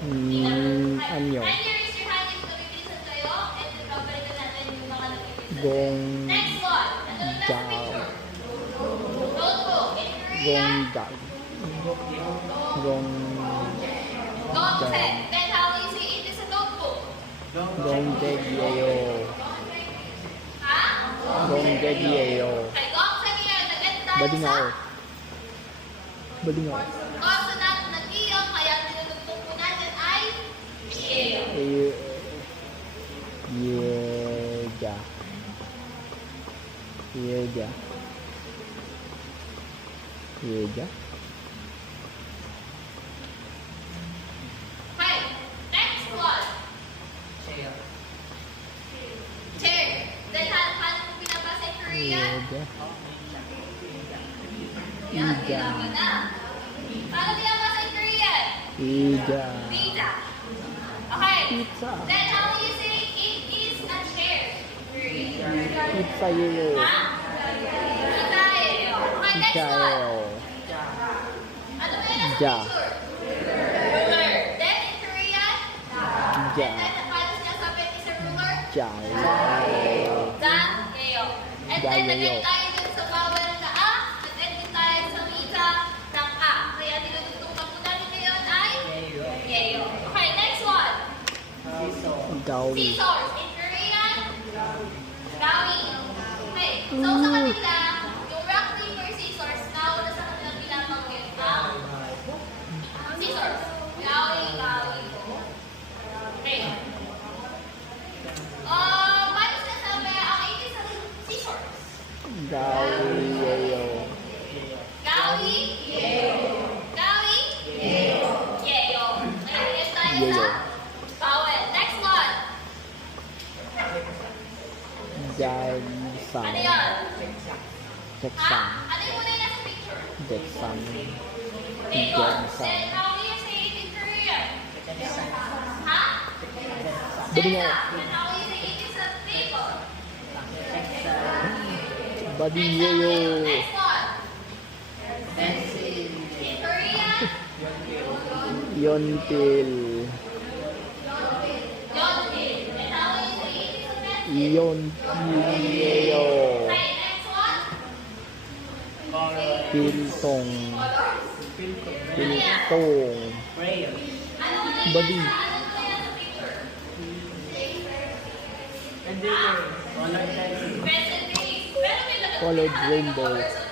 Anyo. Gong Dao. Gong Dao. Gong Dao. Then how do you say it is a notebook? Gong Degyeyo. Gong Degyeyo. Okay, gong sa iyo. Naganda tayo Bading sa... ako. Bading ako. Consonant ng iyo, kaya nilulugtong po natin ay iyo. Yeja. Yeja. Yeja. Okay, next one. Chair. Then, paano mo pinabasa yung Korean? Yeja. Yan, Ija. kailangan na. Paano pinabasa yung Korean? Ija. Pizza. Okay. Pizza. Then, how do you say it is a chair? Korean. Pizza yeyo. Ha? Pizzaeo. Okay, next Pizza one. yeyo. Ano ba yan? Ja. Ruler. Then, in Korean? Ja. And then, paano sinasabi is a ruler? Jayo. Dangeo. And then, nag-end tayo dun sa vowel na A. Nag-end din tayo sa mita ng A. Kaya nilututong na po natin ngayon ay Yeo. Okay, next one. Gawi. Scissors. In Korean? Gawi. Okay, so sa kanila, yung rock, paper, scissors, nauna sa kanila pinabanggit ang scissors. Gawi, gawi. Okay. Paano sinasabi ang English sa scissors? Gawi yeyo. Gawi, gawi, yeo. Okay, next tayo Yeo. sa vowel. Next one. Jason. Ano yun? Jackson. Ano yung muna yung nasa picture? Jackson. Bacon. Jackson. Then how do you say it in Korean? Ha? Bading ako. Then how do you say it is a bacon? Bading yeyo. Next one. In Korean? Yontil. Yontil. Then how do you say it is a pencil? Yontil yeyo. Okay, next one. Piltong. Ano yan? Piltong. Ano muna yung Bading. ano muna yan sa picture? Pencil case. Pero may lagay Colored ng rainbow. colors of